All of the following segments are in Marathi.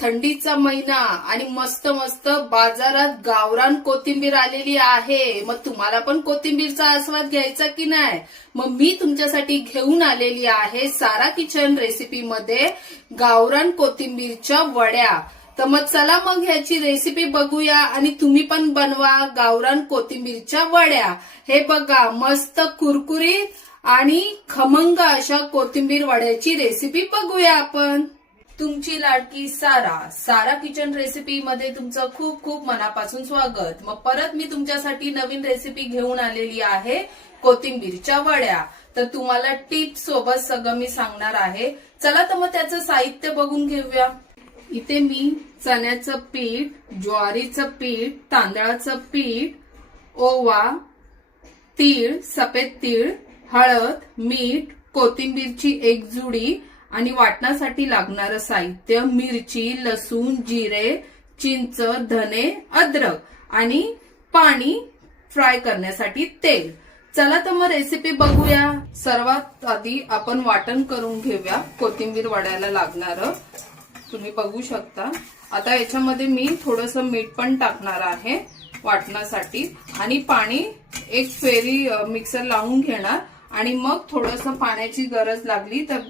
थंडीचा महिना आणि मस्त मस्त बाजारात गावरान कोथिंबीर आलेली आहे। मग तुम्हाला पण कोथिंबीरचा आस्वाद घ्यायचा की नाही? मग मी तुमच्यासाठी घेऊन आलेली आहे सारा किचन रेसिपी मध्ये गावरान कोथिंबीरच्या वड्या। तर मग चला मग ह्याची रेसिपी बघूया आणि तुम्ही पण बनवा गावरान कोथिंबीरच्या वड्या। हे बघा मस्त कुरकुरीत आणि खमंग अशा कोथिंबीर वड्याची रेसिपी बघूया आपण। तुमची लाडकी सारा किचन रेसिपी मध्ये तुमचं खूप खूप मनापासून स्वागत। मग परत मी तुमच्यासाठी नवीन रेसिपी घेऊन आलेली आहे कोथिंबीरच्या वड्या। तर तुम्हाला टिप्स सोबत सगळं मी सांगणार आहे। चला तर मग त्याचं साहित्य बघून घेऊया। इथे मी चण्याचं पीठ, ज्वारीचं पीठ, तांदळाचं पीठ, ओवा, तीळ, सफेद तीळ, हळद, मीठ, कोथिंबीरची एक जुडी आणि वाटण्यासाठी लागणारं साहित्य मिरची, लसूण, जिरे, चिंच, धने, अद्रक आणि पाणी, फ्राय करण्यासाठी तेल। चला तर मग रेसिपी बघूया। सर्वात आधी आपण वाटण करून घेऊया कोथिंबीर वड्याला लागणारं। तुम्ही बघू शकता। आता याच्यामध्ये मी थोडंसं मीठ पण टाकणार आहे वाटण्यासाठी आणि पाणी एक फेरी मिक्सर लावून घेणार आणि मग थोडंसं पाण्याची गरज लागली तर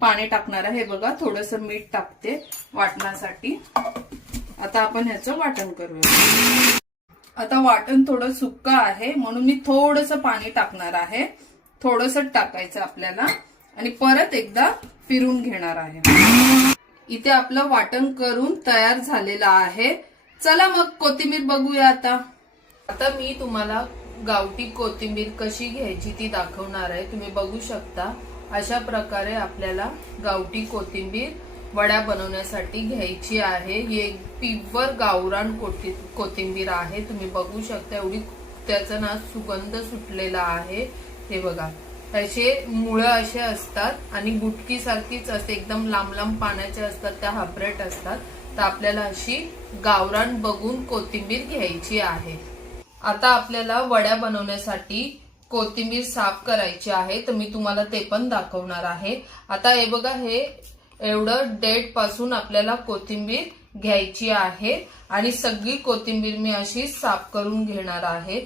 पाणी टाकणार आहे। बघा थोडंसं मीठ टाकते वाटण्यासाठी। आता आपण ह्याचं वाटण करूया। आता वाटण थोडं सुक्क आहे म्हणून मी थोडंसं पाणी टाकणार आहे। थोडंसं टाकायचं आपल्याला आणि परत एकदा फिरून घेणार आहे। इथे आपलं वाटण करून तयार झालेलं आहे। चला मग कोथिंबीर बघूया आता। आता मी तुम्हाला गावठी कोथिंबीर कशी घ्यायची ती दाखवणार आहे। तुम्ही बघू शकता अशा प्रकारे आपल्याला गावठी कोथिंबीर वड्या बनवण्यासाठी घ्यायची आहे। ही प्युअर गावरान कोथिंबीर आहे। तुम्ही बघू शकता एवढी त्याचा ना सुगंध सुटलेला आहे। हे बघा त्याचे मुळं असे असतात आणि बुटकी सारखीच असते, एकदम लांब लांब पाण्याचे असतात, त्या हापरेट असतात। तर आपल्याला अशी गावरान बघून कोथिंबीर घ्यायची आहे। आता आपल्याला वड्या बनवण्यासाठी कोथिंबीर साफ करायची आहे तर मी तुम्हाला ते पण दाखवणार आहे। आता हे बघा हे एवढं डेट पासून आपल्याला कोथिंबीर घ्यायची आहे आणि सगळी कोथिंबीर मी अशी साफ करून घेणार आहे।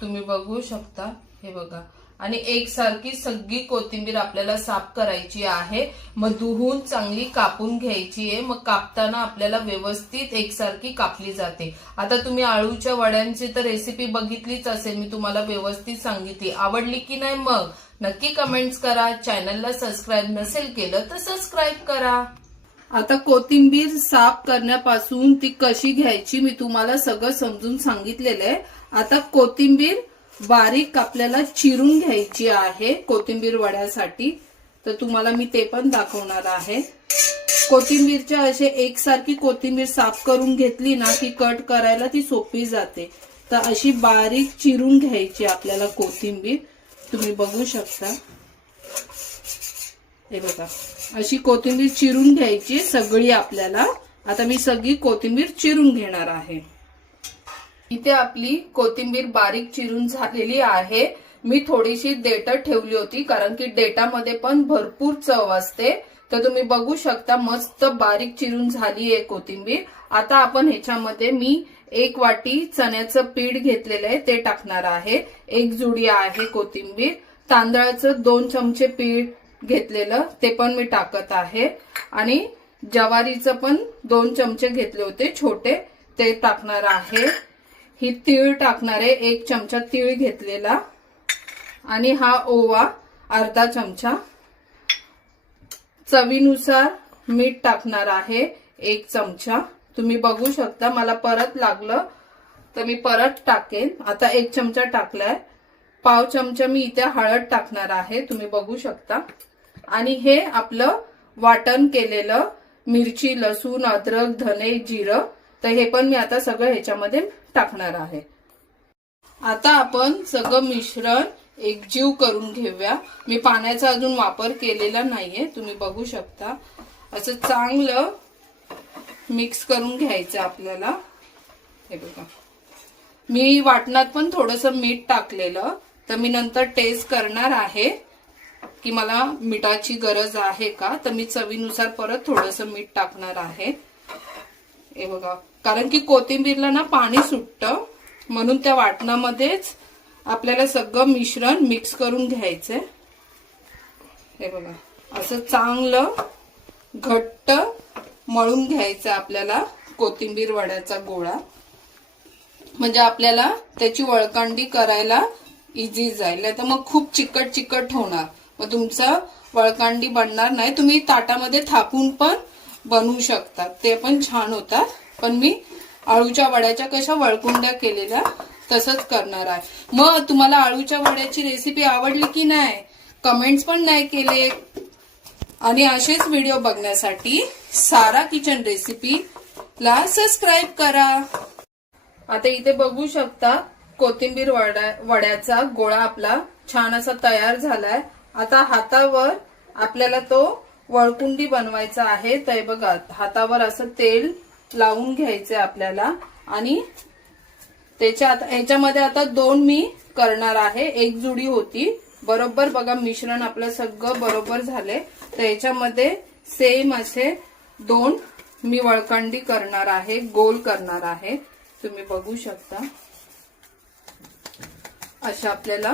तुम्ही बघू शकता हे बघा आणि एकसारखी सगळी कोथिंबीर आपल्याला साफ करायची आहे। मग धुवून चांगली कापून घ्यायची आहे। मग कापताना आपल्याला व्यवस्थित एकसारखी कापली जाते। आता तुम्ही आळूच्या वड्यांची तर रेसिपी बघितलीच असेल, मी तुम्हाला व्यवस्थित सांगितली। आवडली की नाही मग नक्की कमेंट्स करा। चॅनलला सबस्क्राईब नसेल केलं तर सबस्क्राईब करा। आता कोथिंबीर साफ करण्यापासून ती कशी घ्यायची मी तुम्हाला सगळं समजून सांगितलेलं आहे। आता कोथिंबीर बारीक आपल्याला चिरून घ्यायची आहे कोथिंबीर वड्यासाठी। तर तुम्हाला मी ते पण दाखवणार आहे। कोथिंबीरच्या असे एकसारखी कोथिंबीर साफ करून घेतली ना की कट करायला ती सोपी जाते। तर अशी बारीक चिरून घ्यायची आपल्याला कोथिंबीर। तुम्ही बघू शकता हे बघा अशी कोथिंबीर चिरून घ्यायची सगळी आपल्याला। आता मी सगळी कोथिंबीर चिरून घेणार आहे। इथे आपली कोथिंबीर बारीक चिरून झालेली आहे। मी थोडीशी देठ ठेवली होती कारण की देठामध्ये पण भरपूर चव असते। तर तुम्ही बघू शकता मस्त बारीक चिरून झाली आहे कोथिंबीर। आता आपण ह्याच्यामध्ये मी एक वाटी चण्याचं पीठ घेतलेलं आहे ते टाकणार आहे। एक जुडी आहे कोथिंबीर, तांदळाचं 2 चमचे पीठ घेतलेलं ते पण मी टाकत आहे आणि ज्वारीचं पण 2 चमचे घेतले होते छोटे ते टाकणार आहे। ही तीळ टाकणार आहे, 1 चमचा तीळ घेतलेला आणि हा ओवा अर्धा चमचा, चवीनुसार मीठ टाकणार आहे 1 चमचा। तुम्ही बघू शकता मला परत लागलं तर मी परत टाकेन। आता 1 चमचा टाकलाय। पाव चमचा मी इथे हळद टाकणार आहे, तुम्ही बघू शकता। आणि हे आपलं वाटण केलेलं मिरची, लसूण, अद्रक, धने, जिरं तर हे पण मी आता सगळं ह्याच्यामध्ये टाकणार आहे। आता आपण सगळं मिश्रण एकजीव करून घेऊया। मी पाण्याचा अजून वापर केलेला नाहीये, तुम्ही बघू शकता। असं चांगलं मिक्स करून घ्यायचं आपल्याला। हे बघा मी वाटणात पण थोडंसं मीठ टाकलेलं तर मी नंतर टेस्ट करणार आहे की मला मिठाची गरज आहे का। तर मी चवीनुसार परत थोडंसं मीठ टाकणार आहे। हे बघा, कारण की कोथिंबीरला ना पाणी सुटतं, म्हणून त्या वाटणामध्येच आपल्याला सगळं मिश्रण मिक्स करून घ्यायचंय. हे बघा, असं चांगलं घट्ट मळून घ्यायचं आपल्याला कोथिंबीर वड्याचा गोळा, म्हणजे आपल्याला त्याची वळकांडी करायला इझी जाईल. नाही तर मग खूप चिकट चिकट होणार, मग तुमचं वळकांडी बनणार नाही. तुम्ही ताटामध्ये थापून पण बनवू शकता, ते पण छान होतात. पण मी आळूच्या वड्याच्या कशा वळकुंड्या केलेल्या तसंच करणार आहे. मग तुम्हाला आळूच्या वड्याची रेसिपी आवडली की नाही, कमेंट्स पण नाही केले. आणि असेच व्हिडिओ बघण्यासाठी सारा किचन रेसिपीला सबस्क्राईब करा. आता इथे बघू शकता कोथिंबीर वड्याचा गोळा आपला छान असा तयार झालाय. आता हातावर आपल्याला तो वळकुंडी बनवायचा आहे. तर बघा, हातावर असं तेल लावून घ्यायचंय आपल्याला. आणि ह्याच्यामध्ये आता 2 मी करणार आहे. एक जुडी होती बरोबर. बघा, मिश्रण आपलं सगळं बरोबर झाले. तर याच्यामध्ये सेम असे 2 मी वळकांडी करणार आहे, गोल करणार आहे. तुम्ही बघू शकता अशा आपल्याला,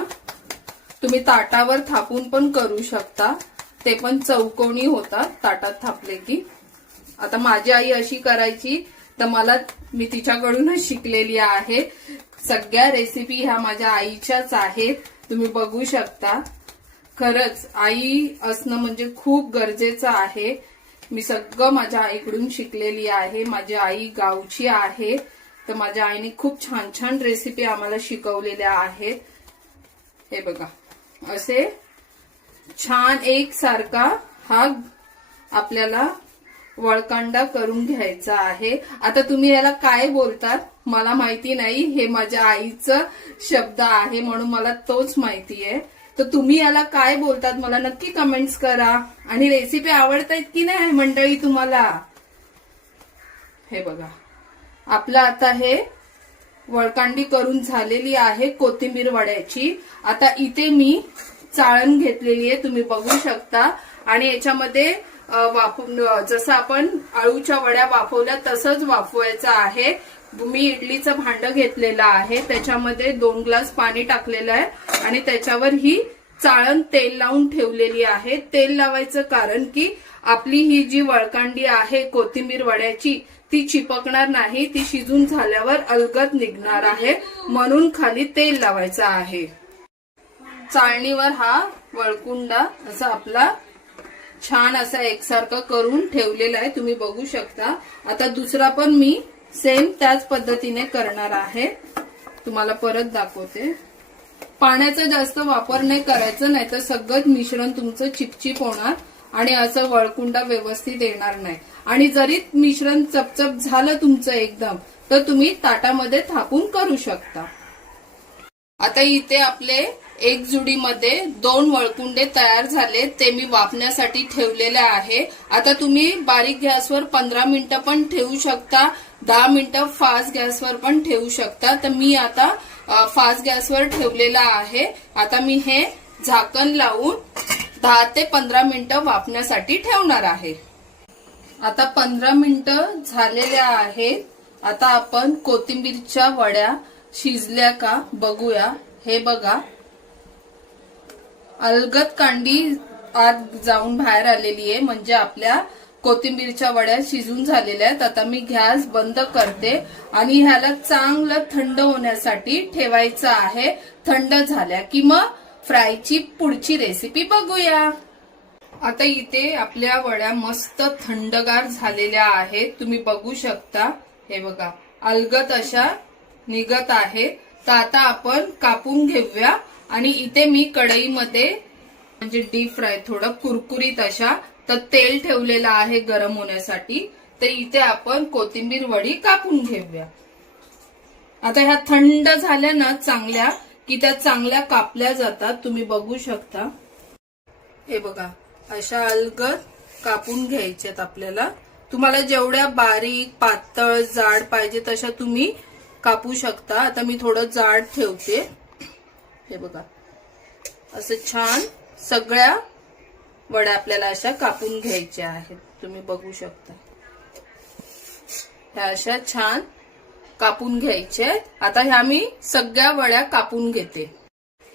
तुम्ही ताटावर थापून पण करू शकता, ते पण चौकोनी होतात ताटात थापले की. आता माझी आई अशी करायची, तर मी तिच्याकडूनच शिकलेली आहे. सगळ्या रेसिपी ह्या माझ्या आईच्याच आहेत. तुम्ही बघू शकता. खरंच आई असणं म्हणजे खूप गरजेचं आहे. मी सगळं माझ्या आईकडून शिकलेली आहे. माझी आई गावची आहे, तर माझ्या आईने खूप छान छान रेसिपी आम्हाला शिकवलेल्या आहेत. हे बघा, असे छान एकसारखा हा आपल्याला वळकांडा करून घ्यायचा आहे. आता तुम्ही याला काय बोलतात मला माहिती नाही, हे माझ्या आईचं शब्द आहे म्हणून मला तोच माहिती आहे. तर तुम्ही याला काय बोलतात मला नक्की कमेंट्स करा. आणि रेसिपी आवडतायत की नाही मंडळी तुम्हाला. हे बघा, आपलं आता हे वळकांडी करून झालेली आहे कोथिंबीर वड्याची. आता इथे मी चाळण घेतलेली आहे, तुम्ही बघू शकता. आणि याच्यामध्ये जसं आपण आळूच्या वड्या वाफवल्या तसंच वाफवायचं आहे. मी इडलीचं भांड घेतलेलं आहे, त्याच्यामध्ये 2 ग्लास पाणी टाकलेलं आहे आणि त्याच्यावर ही चाळण तेल लावून ठेवलेली आहे. तेल लावायचं कारण की आपली ही जी वळकांडी आहे कोथिंबीर वड्याची ती चिपकणार नाही, ती शिजून झाल्यावर अलगद निघणार आहे, म्हणून खाली तेल लावायचं आहे. चाळणीवर हा वळकुंडा असा आपला छान असा एकसारखा करून ठेवलेला आहे, तुम्ही बघू शकता. आता दुसरा पण मी सेम त्याच पद्धतीने करणार आहे, तुम्हाला परत दाखवते. पाण्याचा जास्त वापर नाही करायचा, नाही तर सगळं मिश्रण तुमचं चिपचिप होणार आणि असं वळकुंडा व्यवस्थित येणार नाही. आणि जरी मिश्रण चपचप झालं तुमचं एकदम, तर तुम्ही ताटामध्ये थापून करू शकता. आता इथे आपले एक जुडीमध्ये 2 वळकुंडे तयार झाले, ते मी वाफण्यासाठी ठेवलेले आहे. आता तुम्ही बारीक गॅसवर 15 मिनिटं पण ठेवू शकता, 10 मिनिटं फास्ट गॅसवर पण ठेवू शकता. तर मी आता फास्ट गॅसवर ठेवलेला आहे. आता मी हे झाकण लावून 10 ते 15 मिनिटं वाफण्यासाठी ठेवणार आहे. आता 15 मिनिटं झालेल्या आहेत. आता आपण कोथिंबीरच्या वड्या शिजल्या का बघूया. हे बघा, अलगद कांडी आत जाऊन बाहेर आलेली आहे, म्हणजे आपल्या कोथिंबीरच्या वड्या शिजून झालेल्या आहेत. आता मी गॅस बंद करते आणि ह्याला चांगलं थंड होण्यासाठी ठेवायचं आहे. थंड झाल्या की मग फ्रायची पुढची रेसिपी बघूया. आता इथे आपल्या वड्या मस्त थंडगार झालेल्या आहेत, तुम्ही बघू शकता. हे बघा, अलगद अशा निघत आहे. तर आता आपण कापून घेऊया. आणि इथे मी कढईमध्ये म्हणजे डीप फ्राय थोडं कुरकुरीत अशा तर तेल ठेवलेलं आहे गरम होण्यासाठी. तर इथे आपण कोथिंबीर वडी कापून घेऊया. आता ह्या थंड झाल्या ना चांगल्या की त्या चांगल्या कापल्या जातात, तुम्ही बघू शकता. हे बघा, अशा अलगद कापून घ्यायच्यात आपल्याला. तुम्हाला जेवढ्या बारीक पातळ जाड पाहिजे तशा तुम्ही कापू शकता. आता मी थोडं जाड ठेवते. हे बघा, असं छान सगळ्या वड्या आपल्याला अशा कापून घ्यायच्या आहेत, तुम्ही बघू शकता. ह्या अशा छान कापून घ्यायच्या आहेत. आता ह्या मी सगळ्या वड्या कापून घेते.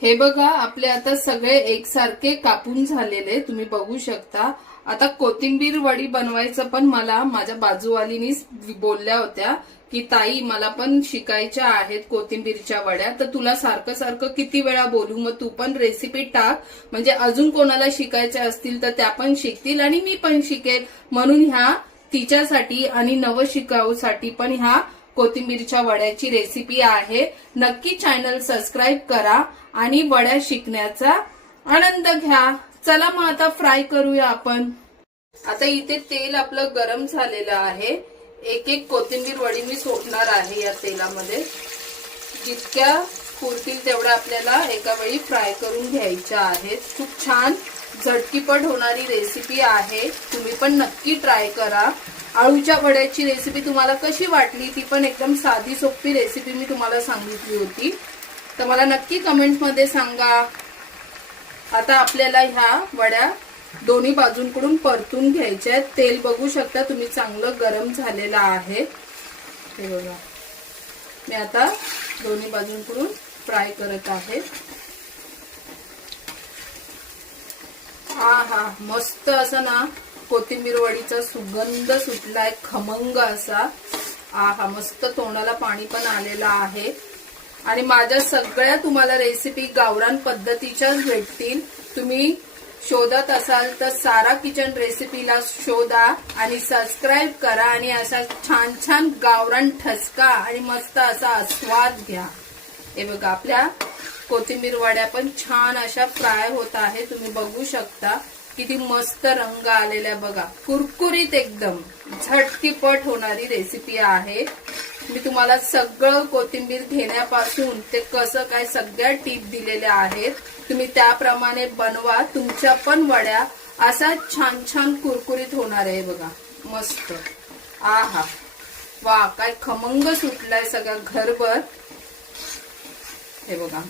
हे बघा आपले आता सगळे एकसारखे कापून झालेले तुम्ही बघू शकता. आता कोथिंबीर वडी बनवायचं पण मला माझ्या बाजूवालीनी बोलल्या होत्या की ताई मला पण शिकायच्या आहेत कोथिंबीरच्या वड्या, तर तुला सारखं सारखं किती वेळा बोलू, मग तू पण रेसिपी टाक म्हणजे अजून कोणाला शिकायच्या असतील तर त्या पण शिकतील आणि मी पण शिकेल. म्हणून ह्या तिच्यासाठी आणि नवशिकाऊसाठी पण ह्या कोथिंबीरच्या वड्याची रेसिपी आहे. नक्की चॅनल सबस्क्राईब करा आणि वड्या शिकण्याचा आनंद घ्या. चला मग आता फ्राय करूया आपण. आता इथे तेल आपलं गरम झालेलं आहे. एक एक कोथिंबीर वडी मी सोडणार आहे या तेलामध्ये. जितक्या पुरतील तेवढ्या आपल्याला एका वेळी फ्राय करून घ्यायच्या आहेत. खूप छान झटकीपट होणारी रेसिपी आहे. तुम्ही पण नक्की ट्राय करा. आळूच्या वड्याची रेसिपी तुम्हाला कशी वाटली ती पण एकदम साधी सोपी रेसिपी मी तुम्हाला सांगितली होती, तर मला नक्की कमेंटमध्ये सांगा. आता आपल्याला ह्या वड्या दोन्ही बाजूंकडून परतून घ्यायच्या आहेत. तेल बघू शकता तुम्ही चांगलं गरम झालेलं आहे. हे बघा मी आता दोन्ही बाजूंकडून फ्राय करत आहे. हा मस्त असं ना कोथिंबीर वडीचा सुगंध सुटलाय खमंग असा. मस्त तोंडाला पाणी पण आलेलं आहे. आणि माझ्या सगळ्या तुम्हाला रेसिपी गावरान पद्धतीच्याच भेटतील. तुम्ही शोधत असाल तर सारा किचन रेसिपीला शोधा आणि सबस्क्राईब करा आणि असा छान छान गावरान ठसका आणि मस्त असा आस्वाद घ्या. हे बघा आपल्या कोथिंबीर वड्या पण छान अशा फ्राय होत आहे. तुम्ही बघू शकता किती मस्त रंग आलेला बघा. कुरकुरीत एकदम झटकीपट होणारी रेसिपी आहे. मी तुम्हाला सगळं कोथिंबीर घेण्यापासून ते कसं काय सगळ्या टीप दिलेल्या आहेत. तुम्ही त्याप्रमाणे बनवा. तुमच्या पण वड्या असा छान छान कुरकुरीत होणार आहे बघा. मस्त. वा काय खमंग सुटलाय सगळा घरभर. हे बघा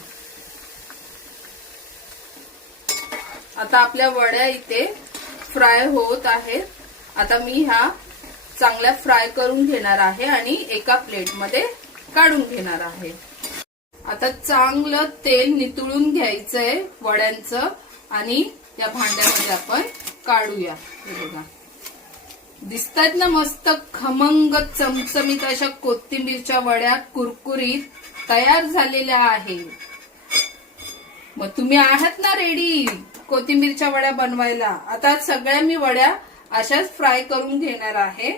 आता आपल्या वड्या इथे फ्राय होत आहेत. आता मी ह्या चांगल्या फ्राय करून घेणार आहे आणि एका प्लेटमध्ये काढून घेणार आहे. आता चांगलं तेल नितळून घ्यायचंय वड्यांचं आणि या भांड्यामध्ये आपण काढूया. हे बघा दिसतात ना मस्त खमंग चमचमीत अशा कोथिंबीरच्या वड्या कुरकुरीत तयार झालेल्या आहेत. मग तुम्ही आहात ना रेडी कोथिंबीरच्या वड्या बनवायला. आता सगळ्या मी वड्या अशाच फ्राय करून घेणार आहे.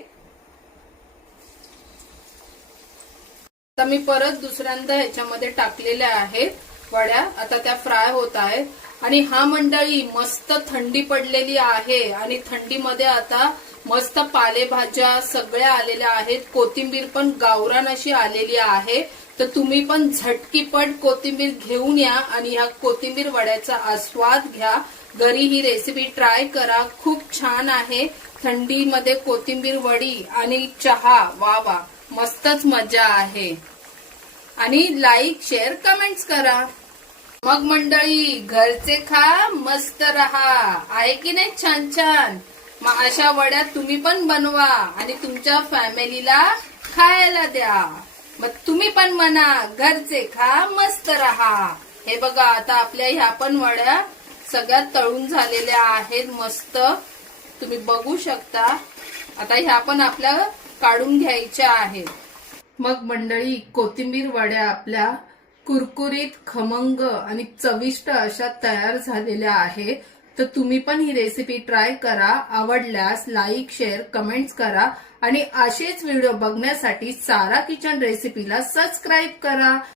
आता मी परत दुसऱ्यांदा ह्याच्यामध्ये टाकलेल्या आहेत वड्या. आता त्या फ्राय होत आहेत. आणि हा मंडळी मस्त थंडी पडलेली आहे आणि थंडीमध्ये आता मस्त पालेभाज्या सगळ्या आलेल्या आहेत. कोथिंबीर पण गावरान अशी आलेली आहे. तर तुम्ही पण झटकीपट कोथिंबीर घेऊन या आणि ह्या कोथिंबीर वड्याचा आस्वाद घ्या. घरी ही रेसिपी ट्राय करा. खूप छान आहे. थंडीमध्ये कोथिंबीर वडी आणि चहा वा मस्तच मजा आहे. आणि लाईक शेअर कमेंट्स करा. मग मंडळी घरचे खा मस्त रहा. आहे की नाही छान छान. मग अशा वड्या तुम्ही पण बनवा आणि तुमच्या फॅमिलीला खायला द्या. मग तुम्ही पण म्हणा घरचे खा मस्त रहा. हे बघा आता आपल्या ह्या पण वड्या सगळ्या तळून झालेल्या आहेत मस्त. तुम्ही बघू शकता. आता ह्या पण आपल्या काढून घ्यायच्या आहेत. मग मंडळी कोथिंबीर वड्या आपल्या कुरकुरीत खमंग आणि चविष्ट अशा तयार झालेल्या आहेत. तर तुम्ही पण ही रेसिपी ट्राय करा. आवडल्यास लाईक शेअर कमेंट्स करा आणि असेच व्हिडिओ बघण्यासाठी सारा किचन रेसिपीला सबस्क्राईब करा.